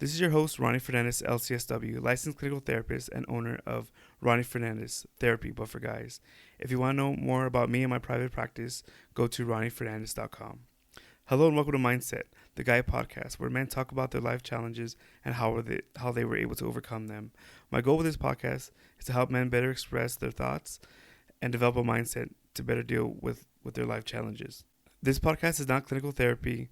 This is your host, Ronnie Fernandez, LCSW, licensed clinical therapist and owner of Ronnie Fernandez Therapy, but for guys. If you want to know more about me and my private practice, go to ronniefernandez.com. Hello and welcome to Mindset, the Guy podcast, where men talk about their life challenges and how they were able to overcome them. My goal with this podcast is to help men better express their thoughts and develop a mindset to better deal with their life challenges. This podcast is not clinical therapy.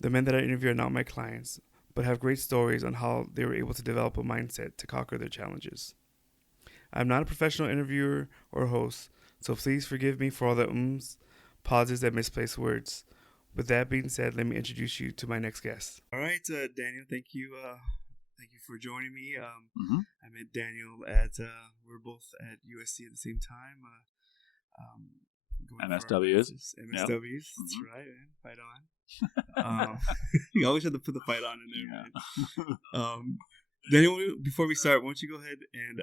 The men that I interview are not my clients, but have great stories on how they were able to develop a mindset to conquer their challenges. I'm not a professional interviewer or host, so please forgive me for all the pauses, and misplaced words. With that being said, let me introduce you to my next guest. All right, Daniel, thank you for joining me. I met Daniel we're both at USC at the same time. MSWs. MSWs, that's right, man. Fight on. You always have to put the fight on in there, man. Daniel, before we start, why don't you go ahead and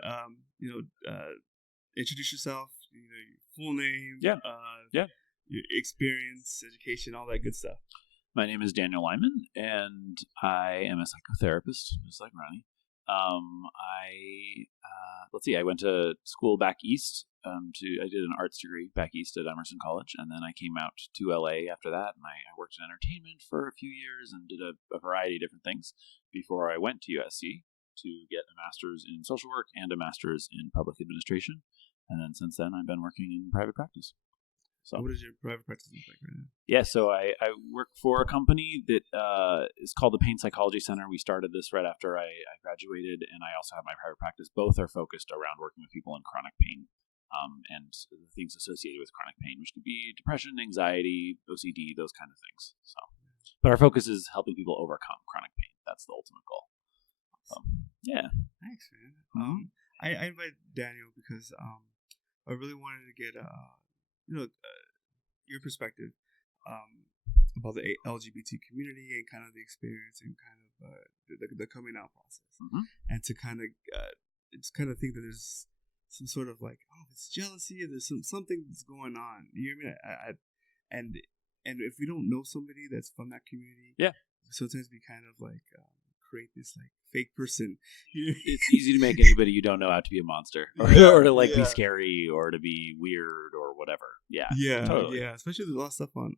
introduce yourself, your full name, your experience, education, all that good stuff. My name is Daniel Lyman, and I am a psychotherapist, just like Ronnie. I went to school back east. I did an arts degree back east at Emerson College, and then I came out to LA after that, and I worked in entertainment for a few years and did a variety of different things before I went to USC to get a master's in social work and a master's in public administration. And then since then, I've been working in private practice. So, what is your private practice look like right now? Yeah, so I work for a company that is called the Pain Psychology Center. We started this right after I graduated, and I also have my private practice. Both are focused around working with people in chronic pain and the things associated with chronic pain, which could be depression, anxiety, OCD, those kind of things. So, but our focus is helping people overcome chronic pain. That's the ultimate goal. Yeah. Thanks, man. I invited Daniel because I really wanted to get your perspective about the LGBT community and kind of the experience and kind of the coming out process, and to kind of think that there's some sort of like, it's jealousy, or there's something that's going on. You know what I mean? And if we don't know somebody that's from that community, sometimes we kind of like create this like fake person. It's easy to make anybody you don't know out to be a monster, or to like be scary, or to be weird, or whatever. Totally. Especially there's a lot of stuff on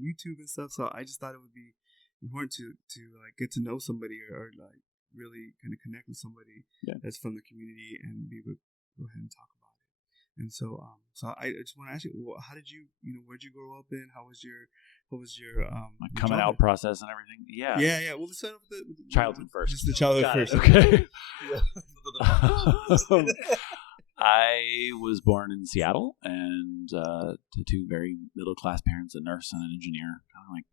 YouTube and stuff. So I just thought it would be important to like get to know somebody or like really kind of connect with somebody that's from the community and be able to go ahead and talk about it. And so I just want to ask you, how did you where'd you grow up in? How was your my coming out process and everything? Yeah. Well, let's start off with the childhood first. Just the childhood first. Okay. I was born in Seattle, and to two very middle class parents, a nurse and an engineer, kind of like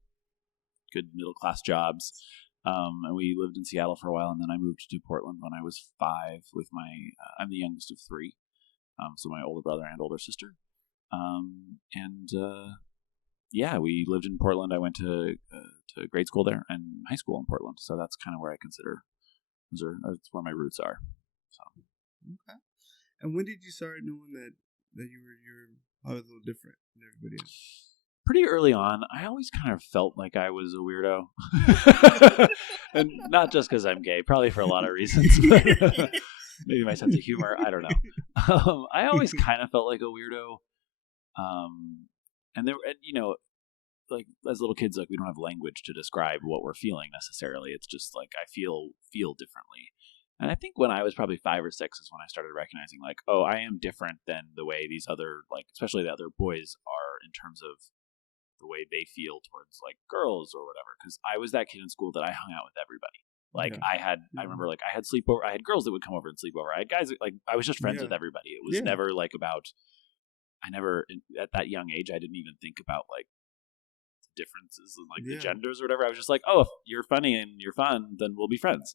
good middle class jobs. And we lived in Seattle for a while, and then I moved to Portland when I was 5 with I'm the youngest of 3. So my older brother and older sister. We lived in Portland. I went to grade school there and high school in Portland. So that's kind of where I consider that's where my roots are. So. Okay. And when did you start knowing that you're probably a little different than everybody else? Pretty early on. I always kind of felt like I was a weirdo. And not just because I'm gay, probably for a lot of reasons. Maybe my sense of humor, I don't know. I always kind of felt like a weirdo. And there, like as little kids, like we don't have language to describe what we're feeling necessarily. It's just like I feel differently. And I think when I was probably 5 or 6 is when I started recognizing like, oh, I am different than the way these other, like, especially the other boys are in terms of the way they feel towards like girls or whatever. Because I was that kid in school that I hung out with everybody. Like I remember like I had sleepover. I had girls that would come over and sleep over. I had guys that, like I was just friends with everybody. It was never like about. I never at that young age. I didn't even think about like differences in like the genders or whatever. I was just like, oh, if you're funny and you're fun, then we'll be friends.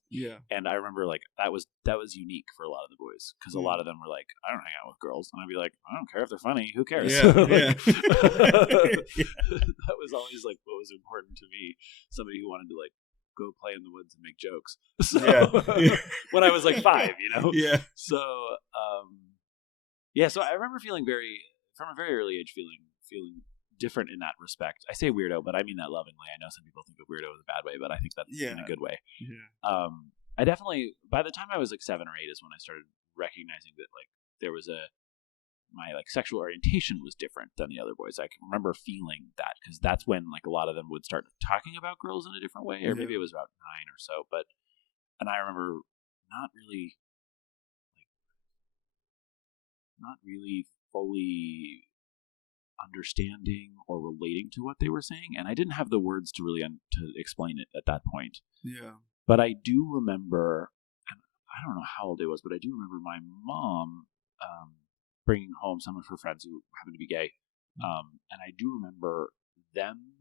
And I remember like that was unique for a lot of the boys, because a lot of them were like, I don't hang out with girls, and I'd be like, I don't care if they're funny, who cares? That was always like what was important to me, somebody who wanted to like go play in the woods and make jokes. When I was like 5, so so I remember feeling from a very early age feeling different in that respect. I say weirdo, but I mean that lovingly. I know some people think of weirdo in a bad way, but I think that's in a good way. Yeah. I definitely, by the time I was like 7 or 8 is when I started recognizing that like there was my like sexual orientation was different than the other boys. I can remember feeling that because that's when like a lot of them would start talking about girls in a different way, or maybe it was about 9 or so. And I remember not really fully understanding or relating to what they were saying, and I didn't have the words to really to explain it at that point. Yeah. But I do remember, and I don't know how old I was, but I do remember my mom bringing home some of her friends who happened to be gay, and I do remember them.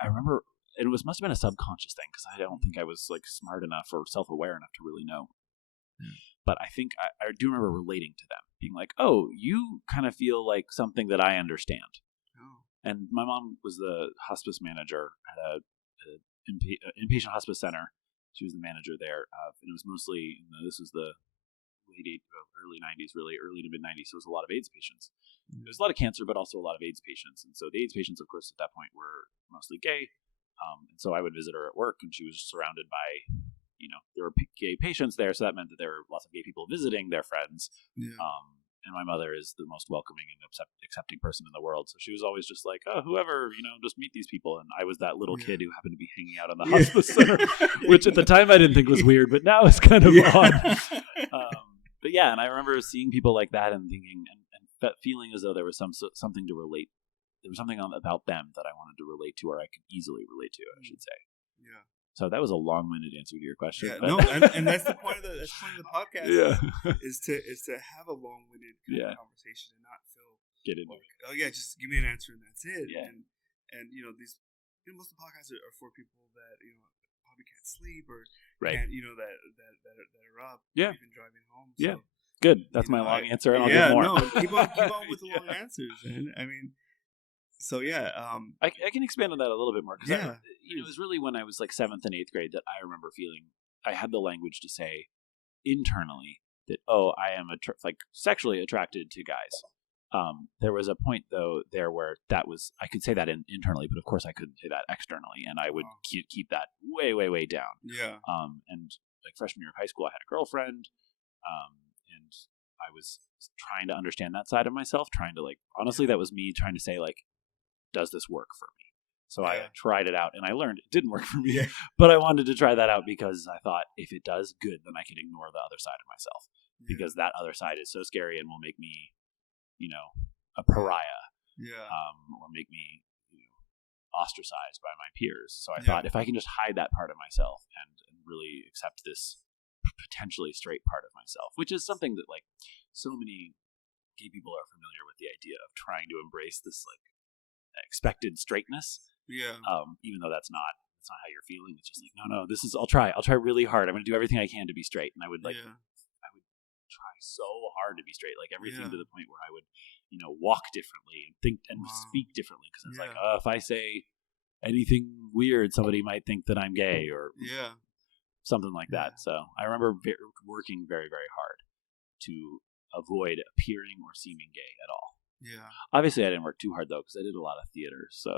I remember it must have been a subconscious thing because I don't think I was like smart enough or self-aware enough to really know. But I think I do remember relating to them, being like, "Oh, you kind of feel like something that I understand." Oh. And my mom was the hospice manager at a inpatient hospice center. She was the manager there, and it was mostly this was the early 90s, really early to mid 90s. So it was a lot of AIDS patients. There was a lot of cancer, but also a lot of AIDS patients. And so the AIDS patients, of course, at that point were mostly gay. And so I would visit her at work, and she was surrounded by, there were gay patients there. So that meant that there were lots of gay people visiting their friends. Yeah. And my mother is the most welcoming and accepting person in the world. So she was always just like, oh, whoever, just meet these people. And I was that little kid who happened to be hanging out in the hospice center, which at the time I didn't think was weird, but now it's kind of odd. But yeah, and I remember seeing people like that and thinking and feeling as though there was something to relate. There was something about them that I wanted to relate to, or I could easily relate to, I should say. Yeah. So that was a long-winded answer to your question. Yeah, no, and that's the point of the podcast. Yeah, is to have a long-winded kind of conversation and not feel get into like, oh yeah, just give me an answer and that's it. Yeah. And these most of the podcasts are for people that probably can't sleep or right. can't that are up, even driving home. So, yeah, good. That's my long answer, and I'll get more. No, keep on with the long answers, man. I mean. So yeah, I can expand on that a little bit more because it was really when I was like 7th and 8th grade that I remember feeling I had the language to say internally that I am sexually attracted to guys. There was a point though there where that was I could say that internally, but of course I couldn't say that externally, and I would keep that way down. Yeah. And like freshman year of high school, I had a girlfriend, and I was trying to understand that side of myself, trying to honestly that was me trying to say does this work for me? So I tried it out and I learned it didn't work for me, but I wanted to try that out because I thought if it does, good, then I can ignore the other side of myself because that other side is so scary and will make me, a pariah, or make me ostracized by my peers. So I thought if I can just hide that part of myself and really accept this potentially straight part of myself, which is something that so many gay people are familiar with the idea of trying to embrace this expected straightness. Yeah. Even though that's not how you're feeling. It's just no, this is I'll try really hard. I'm going to do everything I can to be straight. And I would I would try so hard to be straight, everything to the point where I would, walk differently and think and speak differently because I was if I say anything weird, somebody might think that I'm gay or something like that. So I remember working very, very hard to avoid appearing or seeming gay at all. Yeah. Obviously, I didn't work too hard though because I did a lot of theater. So,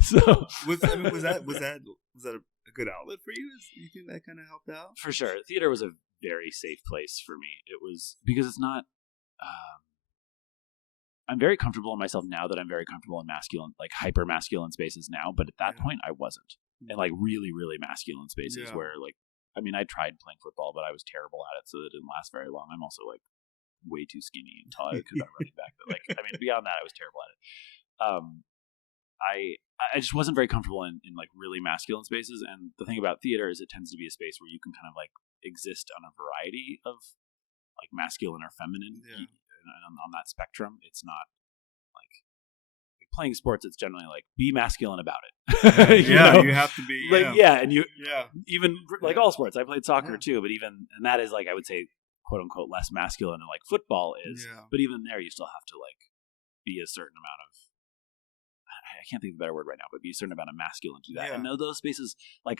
so was that a good outlet for you? Do you think that kind of helped out? For sure, theater was a very safe place for me. It was because it's not. I'm very comfortable in myself now that I'm very comfortable in masculine, hyper masculine spaces now. But at that point, I wasn't, and really, really masculine spaces where I tried playing football, but I was terrible at it, so it didn't last very long. I'm also way too skinny and tall because I'm running back. But beyond that, I was terrible at it. I just wasn't very comfortable in really masculine spaces. And the thing about theater is it tends to be a space where you can kind of exist on a variety of masculine or feminine on that spectrum. It's not playing sports. It's generally be masculine about it. You have to be and you even all sports. I played soccer too, but even and that is I would say quote unquote less masculine than football is. But even there, you still have to be a certain amount of. I can't think of a better word right now, but be a certain amount of masculine to do that. And those spaces,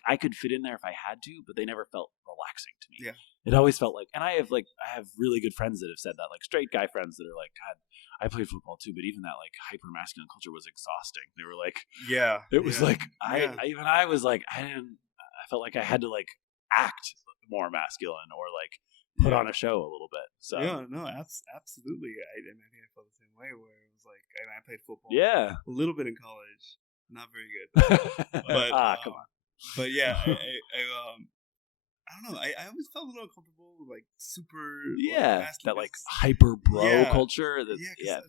I could fit in there if I had to, but they never felt relaxing to me. Yeah. It always felt and I have really good friends that have said that, straight guy friends that are God, I played football too, but even that like hyper masculine culture was exhausting. They were like, Yeah. it was like I was like I felt like I had to like act more masculine or like put on a show a little bit. So absolutely. I think I felt the same way where it was like I played football. Yeah, a little bit in college, not very good. But come on. But yeah, I don't know. I always felt a little uncomfortable with like super that like hyper bro culture. Because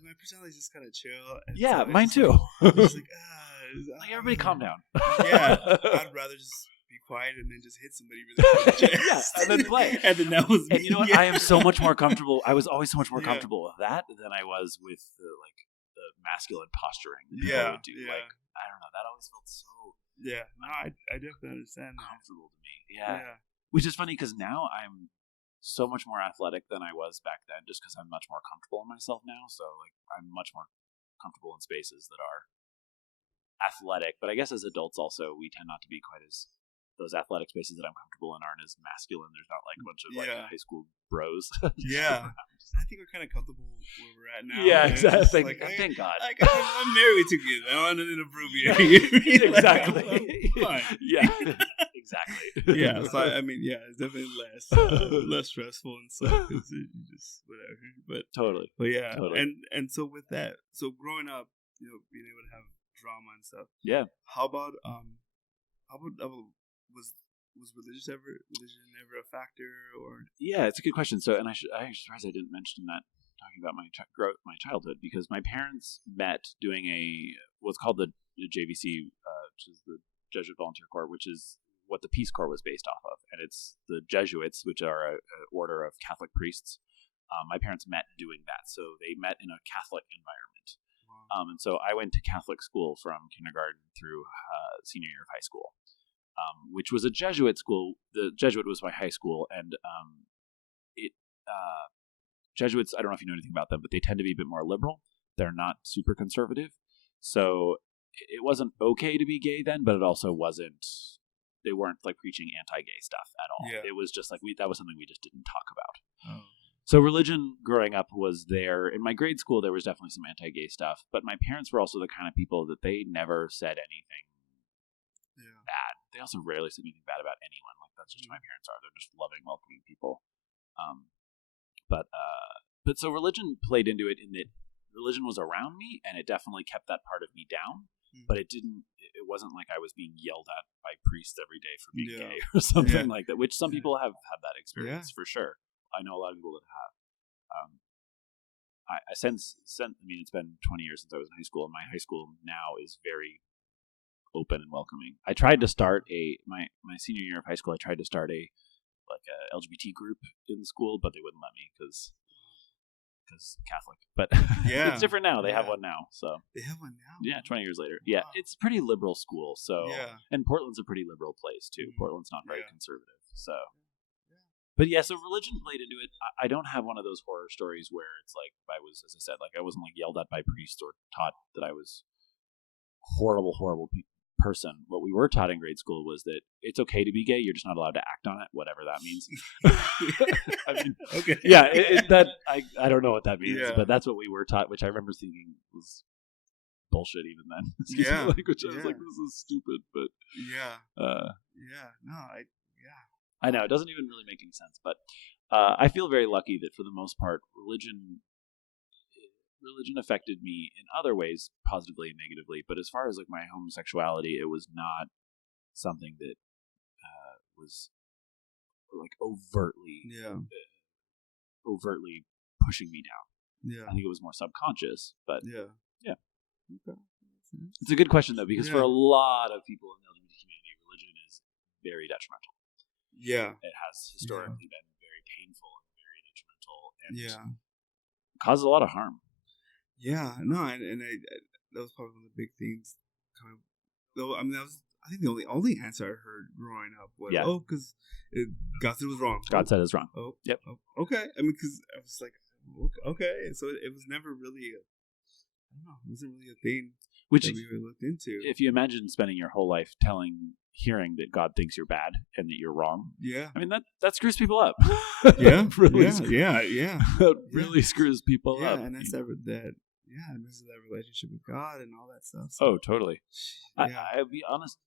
my personality is just kind of chill. And so mine too. Like, just like everybody, calm down. I'd rather just be quiet and then just hit somebody really hard. And then play. And then that was me. And you know what? I am so much more comfortable. I was always so much more comfortable with that than I was with the masculine posturing. That would do. Like I don't know. That always felt so. Yeah, no, I definitely understand. Comfortable to me. Yeah. Which is funny because now I'm so much more athletic than I was back then, just because I'm much more comfortable in myself now. So like I'm much more comfortable in spaces that are athletic. But I guess as adults also we tend not to be quite as those athletic spaces that I'm comfortable in aren't as masculine. There's not like a bunch of like high school bros. I think we're kind of comfortable where we're at now. Yeah, exactly. Like, thank God. I'm married with 2 kids. I don't want to improve you. Exactly. Yeah. Exactly. Yeah. So I mean, it's definitely less stressful and stuff. Because you just whatever. But totally. But yeah. Totally. And so with that, so growing up, being able to have drama and stuff. Yeah. How about was religion ever a factor or? Yeah, it's a good question. So, and I'm surprised I didn't mention that talking about my childhood, because my parents met doing what's called the JVC, which is the Jesuit Volunteer Corps, which is what the Peace Corps was based off of, and it's the Jesuits, which are an order of Catholic priests. My parents met doing that, so they met in a Catholic environment. Wow. And so I went to Catholic school from kindergarten through senior year of high school. Which was a Jesuit school. The Jesuit was my high school, and Jesuits, I don't know if you know anything about them, but they tend to be a bit more liberal. They're not super conservative. So it wasn't okay to be gay then, but it also wasn't, they weren't like preaching anti-gay stuff at all. Yeah. It was just like, that was something we just didn't talk about. Oh. So religion growing up was there. In my grade school, there was definitely some anti-gay stuff, but my parents were also the kind of people that they never said anything bad. They also rarely said anything bad about anyone. Like that's just who my parents are. They're just loving, welcoming people. But so religion played into it in that religion was around me, and it definitely kept that part of me down. But it didn't. It wasn't like I was being yelled at by priests every day for being gay or something like that. Which some people have had that experience for sure. I know a lot of people that have. I mean, it's been 20 years since I was in high school, and my high school now is very open and welcoming. I tried to start my senior year of high school. I tried to start a LGBT group in the school, but they wouldn't let me because Catholic. But it's different now. They have one now. So they have one now. Yeah, 20 years later. Wow. Yeah, it's a pretty liberal school. So and Portland's a pretty liberal place too. Portland's not very conservative. So. But yeah, so religion played into it. I don't have one of those horror stories where it's like I was, as I said, like I wasn't like yelled at by priests or taught that I was horrible person. What we were taught in grade school was that it's okay to be gay. You're just not allowed to act on it, whatever that means. I mean, okay. Yeah, I don't know what that means, but that's what we were taught, which I remember thinking was bullshit even then. I was like, this is stupid, but I know it doesn't even really make any sense, but I feel very lucky that for the most part, religion affected me in other ways, positively and negatively. But as far as like my homosexuality, it was not something that was like overtly pushing me down. Yeah, I think it was more subconscious. But okay. It's a good question though, because for a lot of people in the LGBT community, religion is very detrimental. Yeah, it has historically been very painful and very detrimental, and causes a lot of harm. Yeah, no, and that was probably one of the big things. Kind of, though, I mean, that was I think the only answer I heard growing up was because God said it was wrong. God said it was wrong. Oh, yep. Oh, okay, I mean, because I was like, okay, so it was never really it wasn't really a thing. Which that we really looked into. If you imagine spending your whole life hearing that God thinks you're bad and that you're wrong. Yeah. I mean, that screws people up. Yeah. Really That really screws people up. And that's and this is that relationship with God and all that stuff. So. Oh, totally. Yeah. I'll be honest.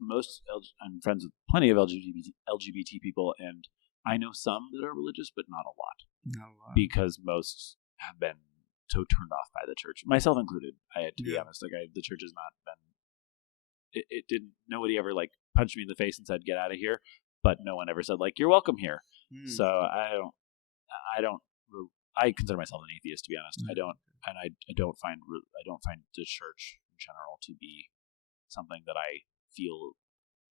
I'm friends with plenty of LGBT people, and I know some that are religious, but not a lot. Not a lot. Because most have been so turned off by the church, myself included. I had to be honest. Like the church has not been. It didn't. Nobody ever like punched me in the face and said, "Get out of here," but no one ever said like, "You're welcome here." So I don't. I consider myself an atheist, to be honest. I don't, and I don't find the church in general to be something that I feel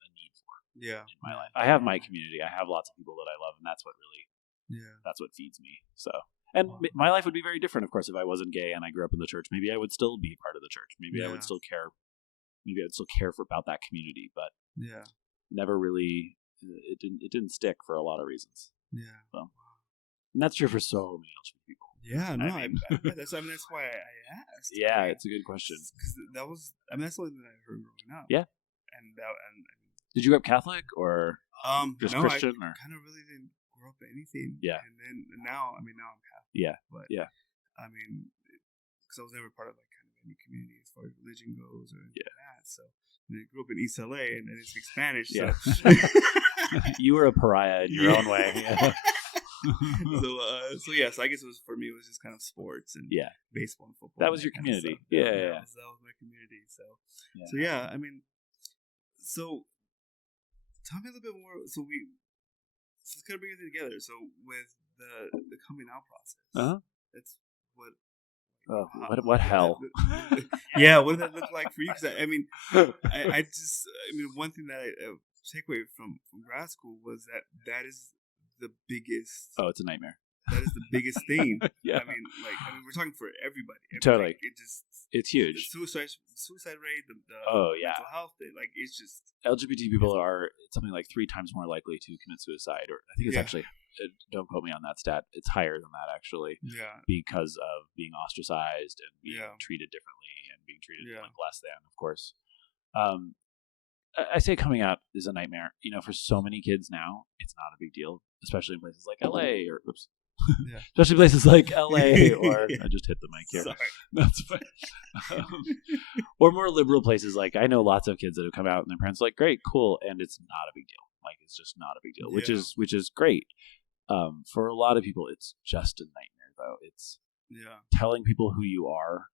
a need for. In my life, I have my community. I have lots of people that I love, and that's what feeds me. So. And my life would be very different, of course, if I wasn't gay and I grew up in the church. Maybe I would still be part of the church. Maybe I would still care. Maybe I'd still care about that community. But never really. It didn't stick for a lot of reasons. Yeah. So, and that's true for so many LGBT people. Yeah. No. That's why I asked. Yeah, it's a good question. Because that's the only thing I heard growing up. Yeah. And did you grow up Catholic or just Christian? I kind of really didn't grow up anything. Yeah. And then now I'm Catholic. Yeah. But I mean, because I was never part of like kind of any community as far as religion goes or anything like that. So I grew up in East LA and I didn't speak Spanish. Yeah. So. You were a pariah in your own way. Yeah. So I guess for me it was just kind of sports and baseball and football. That was your community. That was my community. So I mean, so tell me a little bit more. So let's kind of bring it together. So with the coming out process, that's what. What hell? What did that look like for you? Because I mean, one thing that I take away from grad school was that is the biggest. Oh, it's a nightmare. That is the biggest thing. Yeah. I mean, we're talking for everybody. Totally. It's huge. The suicide rate, the mental health, it's just. LGBT people are something like 3 times more likely to commit suicide, or I think it's actually, don't quote me on that stat, it's higher than that actually. Yeah. Because of being ostracized and being treated differently and being treated like less than, of course. I say coming out is a nightmare. You know, for so many kids now, it's not a big deal, especially in places like LA or especially places like LA or I just hit the mic here. Sorry. That's fine. Or more liberal places. Like I know lots of kids that have come out and their parents are like, great, cool, and it's not a big deal. Like it's just not a big deal, which is great. For a lot of people, it's just a nightmare though. It's telling people who you are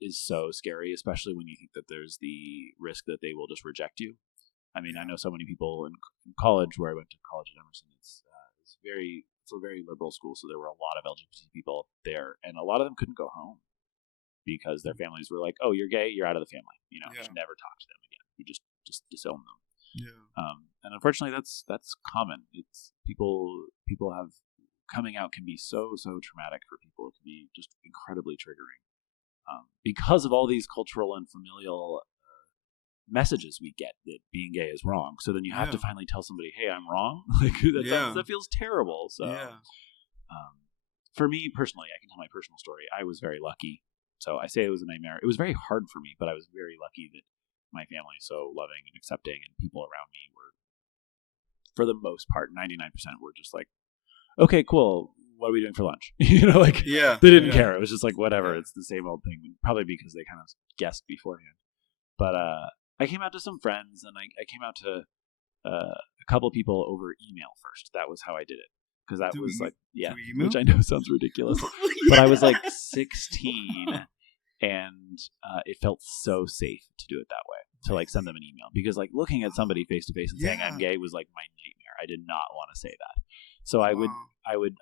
is so scary, especially when you think that there's the risk that they will just reject you. I mean, I know so many people in college where I went to college at Emerson. It's a very liberal school, so there were a lot of LGBT people there, and a lot of them couldn't go home because their families were like, "Oh, you're gay, you're out of the family. You know, just never talk to them again. You just disown them." Yeah. And unfortunately, that's common. It's people have coming out can be so traumatic for people. It can be just incredibly triggering. Because of all these cultural and familial messages we get that being gay is wrong. So then you have to finally tell somebody, hey, I'm wrong. Like that feels terrible. So for me personally, I can tell my personal story. I was very lucky. So I say it was a nightmare. It was very hard for me, but I was very lucky that my family is so loving and accepting, and people around me were, for the most part, 99% were just like, okay, cool. What are we doing for lunch? You know, like they didn't care. It was just like, whatever. It's the same old thing. Probably because they kind of guessed beforehand. But I came out to some friends, and I came out to a couple people over email first. That was how I did it. Because that was like, which I know sounds ridiculous. But I was like 16, and it felt so safe to do it that way. To like send them an email. Because like looking at somebody face to face and saying I'm gay was like my nightmare. I did not want to say that. So I think I honestly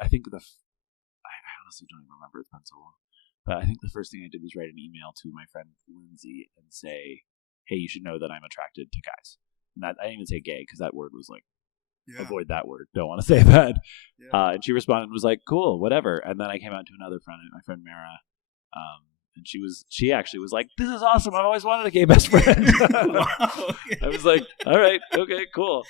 don't even remember, it's been so long, but I think the first thing I did was write an email to my friend Lindsay and say, hey, you should know that I'm attracted to guys. And that, I didn't even say gay because that word was like, avoid that word. Don't want to say that. Yeah. And she responded and was like, cool, whatever. And then I came out to another friend, my friend Mara, and she actually was like, this is awesome. I've always wanted a gay best friend. I was like, all right, okay, cool.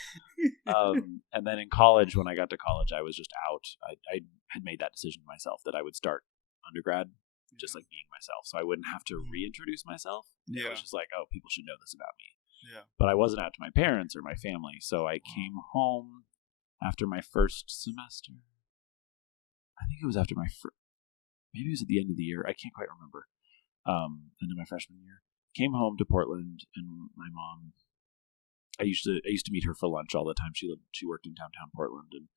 And then in college, when I got to college, I was just out. I had made that decision myself that I would start undergrad just like being myself. So I wouldn't have to reintroduce myself. It was just like, oh, people should know this about me. Yeah. But I wasn't out to my parents or my family. So I came home after my first semester. I think it was after maybe it was at the end of the year. I can't quite remember. End of my freshman year. Came home to Portland, and my mom, I used to meet her for lunch all the time. She worked in downtown Portland, and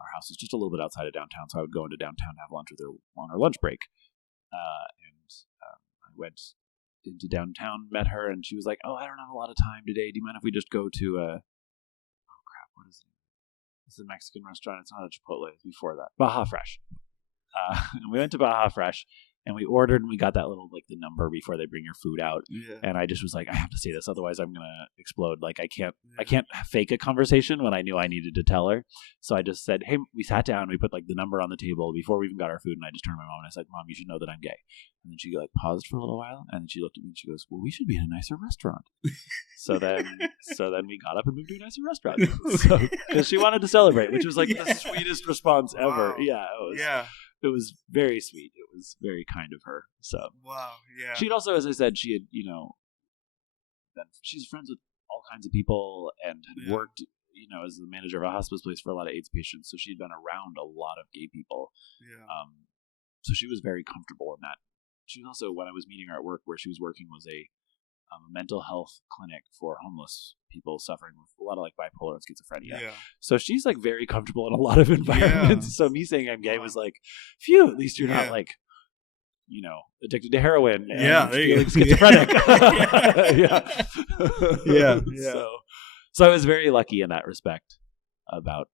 our house is just a little bit outside of downtown, so I would go into downtown to have lunch with her on her lunch break. I went into downtown, met her, and she was like, "Oh, I don't have a lot of time today. Do you mind if we just go to oh crap, what is it? It's a Mexican restaurant. It's not a Chipotle. It's before that, Baja Fresh." And we went to Baja Fresh, and we ordered, and we got that little, like, the number before they bring your food out. Yeah. And I just was like, I have to say this, otherwise I'm gonna explode. Like, I can't fake a conversation when I knew I needed to tell her. So I just said, hey, we sat down, we put like the number on the table before we even got our food, and I just turned to my mom and I said, Mom, you should know that I'm gay. And then she like paused for a little while, and then she looked at me and she goes, well, we should be in a nicer restaurant. so then we got up and moved to a nicer restaurant. So, because she wanted to celebrate, which was like the sweetest response ever. Yeah, it was very sweet. It was very kind of her. So she'd also, as I said, she had, she's friends with all kinds of people and had worked, as the manager of a hospice place for a lot of AIDS patients. So she'd been around a lot of gay people. Yeah. So she was very comfortable in that. She was also, when I was meeting her at work, where she was working was a mental health clinic for homeless people suffering with a lot of like bipolar and schizophrenia. Yeah. So she's like very comfortable in a lot of environments. Yeah. So me saying I'm gay was like, phew, at least you're not like, addicted to heroin and feeling schizophrenic. Yeah. So I was very lucky in that respect about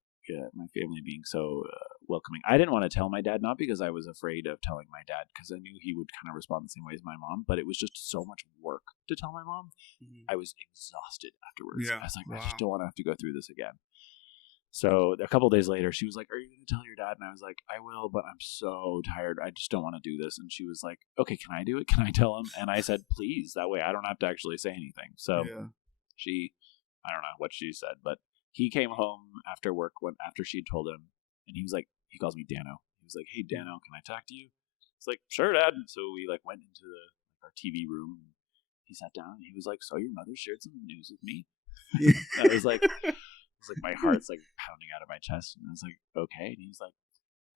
my family being so welcoming. I didn't want to tell my dad, not because I was afraid of telling my dad, because I knew he would kind of respond the same way as my mom, but it was just so much work to tell my mom. Mm-hmm. I was exhausted afterwards. Yeah. I was like, I just don't want to have to go through this again. So a couple of days later, she was like, are you going to tell your dad? And I was like, I will, but I'm so tired. I just don't want to do this. And she was like, okay, can I do it? Can I tell him? And I said, please. That way I don't have to actually say anything. So I don't know what she said, but he came home after work after she'd told him, and he was like, he calls me Dano. He was like, hey, Dano, can I talk to you? It's like, sure, Dad. And so we like went into our TV room. And he sat down, and he was like, so your mother shared some news with me? I was like, my heart's like pounding out of my chest, and I was like, okay. And he's like,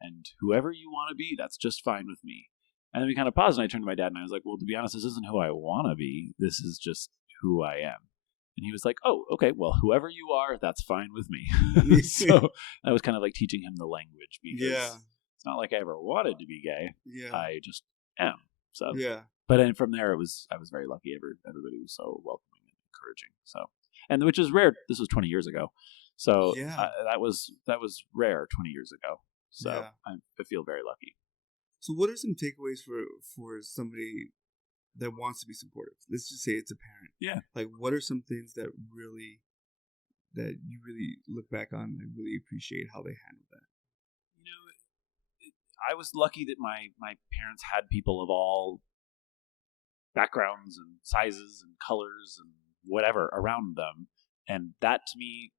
and whoever you want to be, that's just fine with me. And then we kind of paused, and I turned to my dad, and I was like, well, to be honest, this isn't who I want to be. This is just who I am. And he was like, oh, okay, well, whoever you are, that's fine with me. So I was kind of like teaching him the language, because it's not like I ever wanted to be gay. Yeah. I just am. So but then from there, I was very lucky. Everybody was so welcoming and encouraging. So, and which is rare. This was 20 years ago. So that was rare 20 years ago. So I feel very lucky. So what are some takeaways for somebody that wants to be supportive? Let's just say it's a parent. Yeah. Like, what are some things that you really look back on and really appreciate how they handled that? I was lucky that my parents had people of all backgrounds and sizes and colors and whatever around them. And that, to me,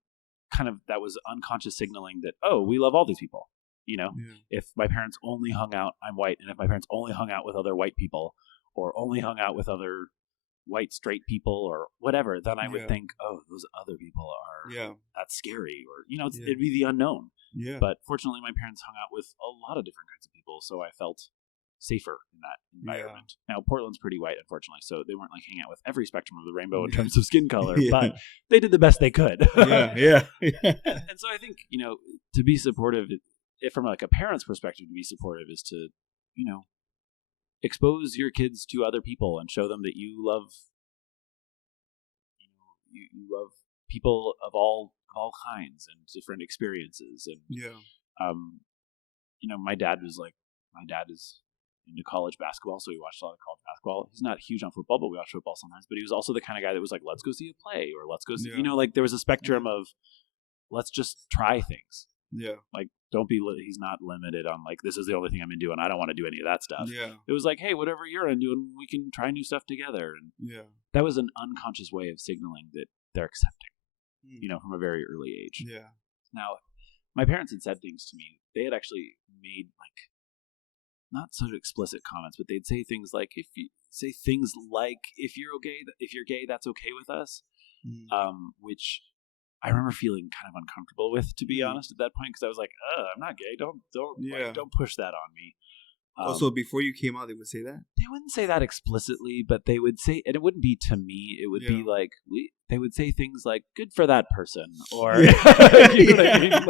that was unconscious signaling that, oh, we love all these people. If my parents only hung out, I'm white. And if my parents only hung out with other white people, or only hung out with other white straight people or whatever, then I would think, oh, those other people are, that's scary. Or, it'd be the unknown. Yeah. But fortunately, my parents hung out with a lot of different kinds of people, so I felt safer in that environment. Yeah. Now, Portland's pretty white, unfortunately, so they weren't like hanging out with every spectrum of the rainbow in terms of skin color, but they did the best they could. And so I think, to be supportive, if from like a parent's perspective, to be supportive is to, expose your kids to other people and show them that you love, you love people of all kinds and different experiences. And my dad is into college basketball, so we watched a lot of college basketball. He's not huge on football, but we watch football sometimes. But he was also the kind of guy that was like, let's go see a play, or let's go see, like there was a spectrum of let's just try things. Yeah. Like, he's not limited on like, this is the only thing I'm into and I don't want to do any of that stuff. Yeah. It was like, hey, whatever you're into, and we can try new stuff together. And that was an unconscious way of signaling that they're accepting, from a very early age. Yeah. Now, my parents had said things to me. They had actually made like not so explicit comments, but they'd say things like, if you're gay, that's okay with us. Which I remember feeling kind of uncomfortable with, to be honest, at that point, because I was like, I'm not gay. Don't push that on me. Also, before you came out, they would say that? They wouldn't say that explicitly, but they would say, and it wouldn't be to me. It would be like, they would say things like, good for that person, or, you know what I mean? Like,